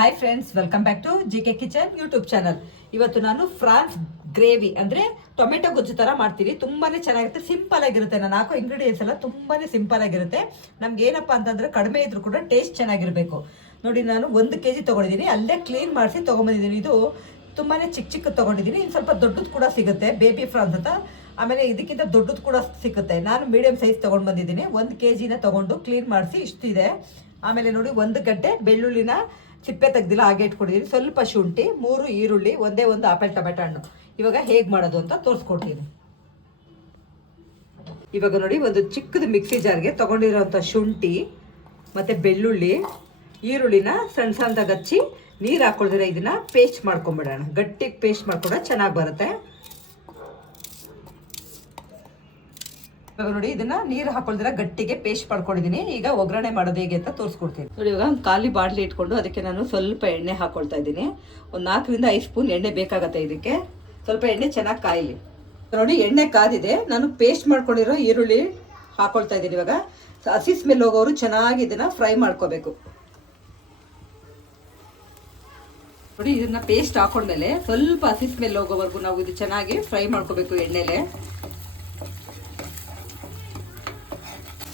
Hi friends welcome back to G K kitchen YouTube channel ಇವತ್ತು ನಾನು France gravy ಅಂದ್ರೆ tomato ಗೊಜ್ಜು ತರ ಮಾಡ್ತೀನಿ. ತುಂಬಾನೇ ಚೆನ್ನಾಗಿರುತ್ತೆ ಸಿಂಪಲ್ ಆಗಿರುತ್ತೆ. ನಾನು ಹಾಕೋ ಇಂಗ್ರೀಡಿಯೆಂಟ್ಸ್ ಎಲ್ಲ ತುಂಬಾನೇ ಸಿಂಪಲ್ ಆಗಿರುತ್ತೆ. ನಮ್ಗೆ ಏನಪ್ಪ ಅಂತಂದ್ರೆ ಕಡಿಮೆ ಇದ್ರೂ ಕೂಡ ಟೇಸ್ಟ್ ಚೆನ್ನಾಗಿರಬೇಕು. ನೋಡಿ, ನಾನು ಒಂದು ಕೆ ಜಿ ತೊಗೊಂಡಿದ್ದೀನಿ. ಅಲ್ಲೇ ಕ್ಲೀನ್ ಮಾಡಿಸಿ ತೊಗೊಂಬಂದಿದ್ದೀನಿ. ಇದು ತುಂಬಾನೇ ಚಿಕ್ಕ ಚಿಕ್ಕ ತೊಗೊಂಡಿದ್ದೀನಿ. ಇನ್ನು ಸ್ವಲ್ಪ ದೊಡ್ಡದು ಕೂಡ ಸಿಗುತ್ತೆ ಬೇಬಿ ಫ್ರಾನ್ಸ್ ಅಂತ. ಆಮೇಲೆ ಇದಕ್ಕಿಂತ ದೊಡ್ಡದು ಕೂಡ ಸಿಗುತ್ತೆ. ನಾನು ಮೀಡಿಯಂ ಸೈಜ್ ತೊಗೊಂಡು ಬಂದಿದ್ದೀನಿ. ಒಂದು ಕೆ ಜಿನ ತೊಗೊಂಡು ಕ್ಲೀನ್ ಮಾಡಿಸಿ ಇಷ್ಟಿದೆ. ಆಮೇಲೆ ನೋಡಿ ಒಂದು ಗಡ್ಡೆ ಬೆಳ್ಳುಳ್ಳಿನ ಸಿಪ್ಪೆ ತೆಗ್ದಿಲ್ಲ, ಹಾಗೆ ಇಟ್ಕೊಂಡಿದ್ದೀನಿ ಸ್ವಲ್ಪ ಶುಂಠಿ, ಮೂರು ಈರುಳ್ಳಿ, ಒಂದೇ ಒಂದು ಆಪಲ್ ಟೊಮೆಟೊ ಹಣ್ಣು. ಇವಾಗ ಹೇಗೆ ಮಾಡೋದು ಅಂತ ತೋರಿಸ್ಕೊಡ್ತೀನಿ. ಇವಾಗ ನೋಡಿ ಒಂದು ಚಿಕ್ಕದು ಮಿಕ್ಸಿ ಜಾರ್ಗೆ ತಗೊಂಡಿರೋಂಥ ಶುಂಠಿ, ಮತ್ತು ಬೆಳ್ಳುಳ್ಳಿ, ಈರುಳ್ಳಿನ ಸಣ್ಣ ಸಣ್ಣದಾಗಿ ಹಚ್ಚಿ ನೀರು ಹಾಕೊಳ್ದಿರ, ಇದನ್ನ ಪೇಸ್ಟ್ ಮಾಡ್ಕೊಂಬಿಡೋಣ. ಗಟ್ಟಿಗೆ ಪೇಸ್ಟ್ ಮಾಡ್ಕೊಂಡ್ರೆ ಚೆನ್ನಾಗಿ ಬರುತ್ತೆ. ನೋಡಿ, ಇದನ್ನ ನೀರು ಹಾಕೊಳ್ದಿರ ಗಟ್ಟಿಗೆ ಪೇಸ್ಟ್ ಮಾಡ್ಕೊಂಡಿದ್ದೀನಿ ಈಗ ಒಗ್ಗರಣೆ ಮಾಡೋದು ಹೇಗೆ ಅಂತ ತೋರಿಸ್ಕೊಡ್ತೀನಿ. ನೋಡಿ, ಇವಾಗ ಖಾಲಿ ಬಾಟ್ಲಿ ಇಟ್ಕೊಂಡು ಅದಕ್ಕೆ ನಾನು ಸ್ವಲ್ಪ ಎಣ್ಣೆ ಹಾಕೊಳ್ತಾ ಇದ್ದೀನಿ. ಒಂದು ನಾಲ್ಕರಿಂದ ಐದು ಸ್ಪೂನ್ ಎಣ್ಣೆ ಬೇಕಾಗತ್ತೆ ಇದಕ್ಕೆ. ಸ್ವಲ್ಪ ಎಣ್ಣೆ ಚೆನ್ನಾಗಿ ಕಾಯಿಲಿ. ನೋಡಿ, ಎಣ್ಣೆ ಕಾದಿದೆ. ನಾನು ಪೇಸ್ಟ್ ಮಾಡ್ಕೊಂಡಿರೋ ಈರುಳ್ಳಿ ಹಾಕೊಳ್ತಾ ಇದ್ದೀನಿ ಇವಾಗ. ಹಸಿ ಸ್ಮೆಲ್ ಹೋಗೋರು ಚೆನ್ನಾಗಿ ಇದನ್ನ ಫ್ರೈ ಮಾಡ್ಕೋಬೇಕು. ನೋಡಿ, ಇದನ್ನ ಪೇಸ್ಟ್ ಹಾಕೊಂಡ್ಮೇಲೆ ಸ್ವಲ್ಪ ಹಸಿ ಸ್ಮೆಲ್ ಹೋಗೋವರೆಗೂ ನಾವು ಇದು ಚೆನ್ನಾಗಿ ಫ್ರೈ ಮಾಡ್ಕೋಬೇಕು ಎಣ್ಣೆಲೆ.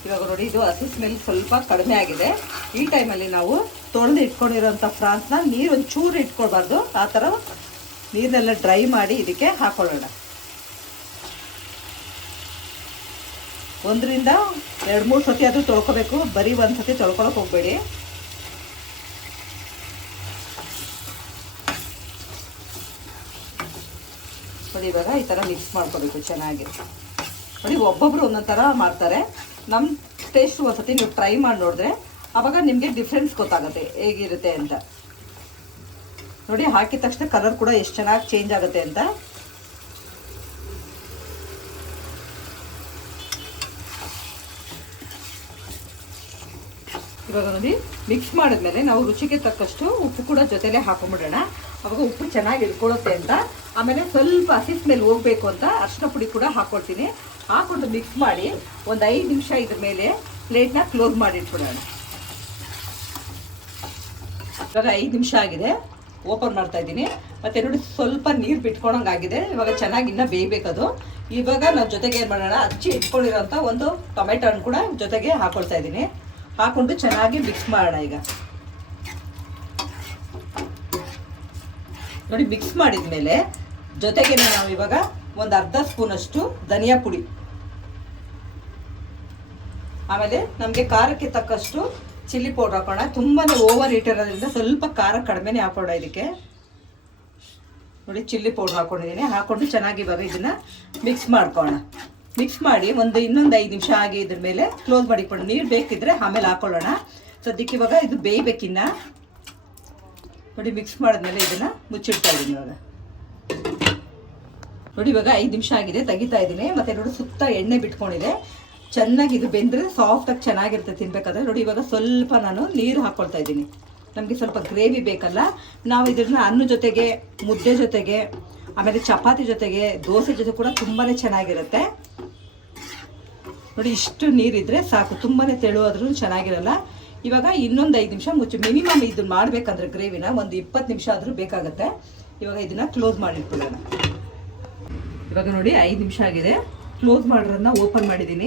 ಇವಾಗ ನೋಡಿ, ಇದು ಹಸಿ ಸ್ಮೆಲ್ ಸ್ವಲ್ಪ ಕಡಿಮೆ ಆಗಿದೆ. ಈ ಟೈಮಲ್ಲಿ ನಾವು ತೊಳೆದು ಇಟ್ಕೊಂಡಿರೋಂಥ ಫ್ರಾನ್ಸ್ನ ನೀರು ಒಂದು ಚೂರು ಇಟ್ಕೊಳ್ಬಾರ್ದು. ಆ ಥರ ನೀರನ್ನೆಲ್ಲ ಡ್ರೈ ಮಾಡಿ ಇದಕ್ಕೆ ಹಾಕೊಳ್ಳೋಣ. ಒಂದರಿಂದ ಎರಡು, ಮೂರು ಸತಿ ಅದು ತೊಳ್ಕೊಬೇಕು. ಬರೀ ಒಂದು ಸತಿ ತೊಳ್ಕೊಳಕ್ಕೆ ಹೋಗಬೇಡಿ. ನೋಡಿ, ಇವಾಗ ಈ ಥರ ಮಿಕ್ಸ್ ಮಾಡ್ಕೋಬೇಕು ಚೆನ್ನಾಗಿ. ನೋಡಿ, ಒಬ್ಬೊಬ್ರು ಒಂದೊಂದು ಥರ ಮಾಡ್ತಾರೆ. ನಮ್ಮ ಟೇಸ್ಟ್ ಒಂದ್ಸತಿ ನೀವು ಟ್ರೈ ಮಾಡಿ ನೋಡಿದ್ರೆ ಅವಾಗ ನಿಮಗೆ ಡಿಫ್ರೆನ್ಸ್ ಗೊತ್ತಾಗುತ್ತೆ ಹೇಗಿರುತ್ತೆ ಅಂತ. ನೋಡಿ, ಹಾಕಿದ ತಕ್ಷಣ ಕಲರ್ ಕೂಡ ಎಷ್ಟು ಚೆನ್ನಾಗಿ ಚೇಂಜ್ ಆಗುತ್ತೆ ಅಂತ. ಇವಾಗ ನೋಡಿ ಮಿಕ್ಸ್ ಮಾಡಿದ್ಮೇಲೆ ನಾವು ರುಚಿಗೆ ತಕ್ಕಷ್ಟು ಉಪ್ಪು ಕೂಡ ಜೊತೆಲೇ ಹಾಕೊಂಡ್ಬಿಡೋಣ ಅವಾಗ ಉಪ್ಪು ಚೆನ್ನಾಗಿ ಇಟ್ಕೊಳುತ್ತೆ ಅಂತ. ಆಮೇಲೆ ಸ್ವಲ್ಪ ಹಸಿ ಸ್ಮೆಲ್ ಹೋಗ್ಬೇಕು ಅಂತ ಅರ್ಶಿನ ಪುಡಿ ಕೂಡ ಹಾಕೊಳ್ತೀನಿ. ಹಾಕೊಂಡು ಮಿಕ್ಸ್ ಮಾಡಿ ಒಂದು ಐದು ನಿಮಿಷ ಇದ್ರ ಮೇಲೆ ಪ್ಲೇಟ್ನ ಕ್ಲೋಸ್ ಮಾಡಿ ಇಟ್ಬಿಡೋಣ. ಇವಾಗ ಐದು ನಿಮಿಷ ಆಗಿದೆ. ಓಪನ್ ಮಾಡ್ತಾ ಇದ್ದೀನಿ. ಮತ್ತೆ ನೋಡಿ ಸ್ವಲ್ಪ ನೀರು ಬಿಟ್ಕೊಳಂಗೆ ಆಗಿದೆ. ಇವಾಗ ಚೆನ್ನಾಗಿ ಇನ್ನೂ ಬೇಯಬೇಕದು. ಇವಾಗ ನಾವು ಜೊತೆಗೆ ಏನು ಮಾಡೋಣ? ಹಚ್ಚಿ ಇಟ್ಕೊಂಡಿರೋಂಥ ಒಂದು ಟೊಮೆಟೊ ಹಣ್ಣು ಕೂಡ ಜೊತೆಗೆ ಹಾಕೊಳ್ತಾ ಇದ್ದೀನಿ. ಹಾಕೊಂಡು ಚೆನ್ನಾಗಿ ಮಿಕ್ಸ್ ಮಾಡೋಣ ಈಗ. ನೋಡಿ ಮಿಕ್ಸ್ ಮಾಡಿದ ಮೇಲೆ ಜೊತೆಗೆ ನಾವು ಇವಾಗ ಒಂದು ಅರ್ಧ ಸ್ಪೂನಷ್ಟು ಧನಿಯಾ ಪುಡಿ. ಆಮೇಲೆ ನಮಗೆ ಖಾರಕ್ಕೆ ತಕ್ಕಷ್ಟು ಚಿಲ್ಲಿ ಪೌಡ್ರ್ ಹಾಕೋಣ. ತುಂಬಾ ಓವರ್ ಹೀಟ್ ಇರೋದ್ರಿಂದ ಸ್ವಲ್ಪ ಖಾರ ಕಡಿಮೆನೇ ಹಾಕೋಣ ಇದಕ್ಕೆ. ನೋಡಿ, ಚಿಲ್ಲಿ ಪೌಡ್ರ್ ಹಾಕೊಂಡಿದ್ದೀನಿ. ಹಾಕೊಂಡು ಚೆನ್ನಾಗಿ ಇವಾಗ ಇದನ್ನು ಮಿಕ್ಸ್ ಮಾಡ್ಕೋಣ ಮಿಕ್ಸ್ ಮಾಡಿ ಒಂದು ಇನ್ನೊಂದು ಐದು ನಿಮಿಷ ಆಗಿ ಇದ್ರ ಮೇಲೆ ಕ್ಲೋಸ್ ಮಾಡಿಕೊಂಡು ನೀರು ಬೇಕಿದ್ರೆ ಆಮೇಲೆ ಹಾಕೊಳ್ಳೋಣ. ಸದ್ಯಕ್ಕೆ ಇವಾಗ ಇದು ಬೇಯಬೇಕಿನ್ನ. ನೋಡಿ ಮಿಕ್ಸ್ ಮಾಡಿದ್ಮೇಲೆ ಇದನ್ನು ಮುಚ್ಚಿಡ್ತಾ ಇದ್ದೀನಿ ಇವಾಗ. ನೋಡಿ, ಇವಾಗ ಐದು ನಿಮಿಷ ಆಗಿದೆ, ತೆಗಿತಾ ಇದ್ದೀನಿ. ಮತ್ತೆ ನೋಡಿ, ಸುತ್ತ ಎಣ್ಣೆ ಬಿಟ್ಕೊಂಡಿದೆ. ಚೆನ್ನಾಗಿ ಇದು ಬೆಂದರೆ ಸಾಫ್ಟಾಗಿ ಚೆನ್ನಾಗಿರುತ್ತೆ ತಿನ್ಬೇಕಾದ್ರೆ. ನೋಡಿ, ಇವಾಗ ಸ್ವಲ್ಪ ನಾನು ನೀರು ಹಾಕ್ಕೊಳ್ತಾ ಇದ್ದೀನಿ. ನಮಗೆ ಸ್ವಲ್ಪ ಗ್ರೇವಿ ಬೇಕಲ್ಲ, ನಾವು ಇದನ್ನ ಅನ್ನ ಜೊತೆಗೆ, ಮುದ್ದೆ ಜೊತೆಗೆ, ಆಮೇಲೆ ಚಪಾತಿ ಜೊತೆಗೆ, ದೋಸೆ ಜೊತೆ ಕೂಡ ತುಂಬಾ ಚೆನ್ನಾಗಿರುತ್ತೆ. ನೋಡಿ, ಇಷ್ಟು ನೀರಿದ್ರೆ ಸಾಕು. ತುಂಬಾ ತೆಳುವಾದ್ರೂ ಚೆನ್ನಾಗಿರಲ್ಲ. ಇವಾಗ ಇನ್ನೊಂದು ಐದು ನಿಮಿಷ ಮುಚ್ಚು. ಮಿನಿಮಮ್ ಇದನ್ನ ಮಾಡಬೇಕಂದ್ರೆ ಗ್ರೇವಿನ ಒಂದು ಇಪ್ಪತ್ತು ನಿಮಿಷ ಆದರೂ ಬೇಕಾಗುತ್ತೆ. ಇವಾಗ ಇದನ್ನ ಕ್ಲೋಸ್ ಮಾಡಿಟ್ಬಿಡೋಣ ಇವಾಗ ನೋಡಿ ಐದು ನಿಮಿಷ ಆಗಿದೆ. ಕ್ಲೋಸ್ ಮಾಡಿರೋದನ್ನ ಓಪನ್ ಮಾಡಿದ್ದೀನಿ.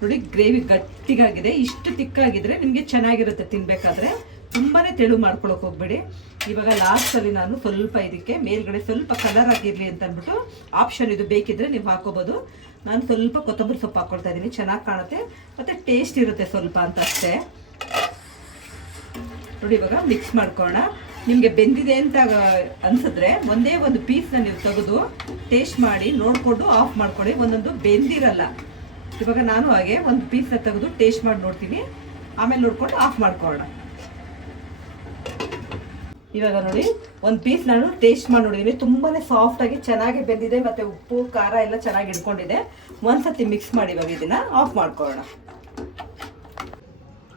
ನೋಡಿ ಗ್ರೇವಿ ಗಟ್ಟಿಗಾಗಿದೆ. ಇಷ್ಟು ತಿಕ್ಕಾಗಿದ್ರೆ ನಿಮಗೆ ಚೆನ್ನಾಗಿರುತ್ತೆ ತಿನ್ನಬೇಕಾದ್ರೆ ತುಂಬಾ ತೆಳು ಮಾಡ್ಕೊಳಕ್ ಹೋಗ್ಬೇಡಿ. ಇವಾಗ ಲಾಸ್ಟಲ್ಲಿ ನಾನು ಸ್ವಲ್ಪ ಇದಕ್ಕೆ ಮೇಲ್ಗಡೆ ಸ್ವಲ್ಪ ಕಲರ್ ಆಗಿರಲಿ ಅಂತ ಅಂದ್ಬಿಟ್ಟು ಆಪ್ಷನ್ ಇದು ಬೇಕಿದ್ರೆ ನೀವು ಹಾಕೋಬೋದು. ನಾನು ಸ್ವಲ್ಪ ಕೊತ್ತಂಬರಿ ಸೊಪ್ಪು ಹಾಕೊಳ್ತಾ ಇದ್ದೀನಿ ಚೆನ್ನಾಗಿ ಕಾಣುತ್ತೆ. ಮತ್ತು ಟೇಸ್ಟ್ ಇರುತ್ತೆ ಸ್ವಲ್ಪ ಅಂತ ಅಷ್ಟೇ ನೋಡಿ ಇವಾಗ ಮಿಕ್ಸ್ ಮಾಡ್ಕೊಳ್ಳೋಣ. ನಿಮಗೆ ಬೆಂದಿದೆ ಅಂತ ಅನ್ಸಿದ್ರೆ ಒಂದೇ ಒಂದು ಪೀಸ್ನ ನೀವು ತೆಗೆದು ಟೇಸ್ಟ್ ಮಾಡಿ ನೋಡಿಕೊಂಡು ಆಫ್ ಮಾಡ್ಕೊಳ್ಳಿ. ಒಂದೊಂದು ಬೆಂದಿರಲ್ಲ. ಇವಾಗ ನಾನು ಹಾಗೆ ಒಂದು ಪೀಸ್ನ ತೆಗೆದು ಟೇಸ್ಟ್ ಮಾಡಿ ನೋಡ್ತೀನಿ. ಆಮೇಲೆ ನೋಡ್ಕೊಂಡು ಆಫ್ ಮಾಡ್ಕೊಳ್ಳೋಣ. ಇವಾಗ ನೋಡಿ, ಒಂದು ಪೀಸ್ ನಾನು ಟೇಸ್ಟ್ ಮಾಡಿ ನೋಡಿದ್ದೀನಿ ತುಂಬಾನೇ ಸಾಫ್ಟ್ ಆಗಿ ಚೆನ್ನಾಗಿ ಬೆಂದಿದೆ. ಮತ್ತೆ ಉಪ್ಪು, ಖಾರ ಎಲ್ಲ ಚೆನ್ನಾಗಿ ಇಟ್ಕೊಂಡಿದೆ ಒಂದ್ಸತಿ ಮಿಕ್ಸ್ ಮಾಡಿ ಇವಾಗ ಇದನ್ನ ಆಫ್ ಮಾಡ್ಕೊಳ್ಳೋಣ.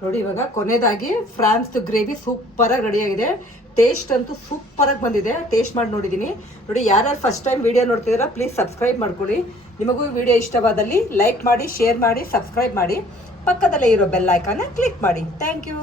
ನೋಡಿ ಇವಾಗ ಕೊನೆಯದಾಗಿ ಫ್ರಾನ್ಸ್ ಗ್ರೇವಿ ಸೂಪರ್ ಆಗಿ ರೆಡಿಯಾಗಿದೆ ಟೇಸ್ಟ್ ಅಂತೂ ಸೂಪರ್ ಆಗಿ ಬಂದಿದೆ. ಟೇಸ್ಟ್ ಮಾಡಿ ನೋಡಿದ್ದೀನಿ ನೋಡಿ, ಯಾರ್ಯಾರು ಫಸ್ಟ್ ಟೈಮ್ ವಿಡಿಯೋ ನೋಡ್ತಿದ್ದೀರಾ ಪ್ಲೀಸ್ ಸಬ್ಸ್ಕ್ರೈಬ್ ಮಾಡ್ಕೊಳ್ಳಿ. ನಿಮಗೂ ವಿಡಿಯೋ ಇಷ್ಟವಾದಲ್ಲಿ ಲೈಕ್ ಮಾಡಿ ಶೇರ್ ಮಾಡಿ ಸಬ್ಸ್ಕ್ರೈಬ್ ಮಾಡಿ. ಪಕ್ಕದಲ್ಲೇ ಇರೋ ಬೆಲ್ ಐಕಾನ ಕ್ಲಿಕ್ ಮಾಡಿ. Thank you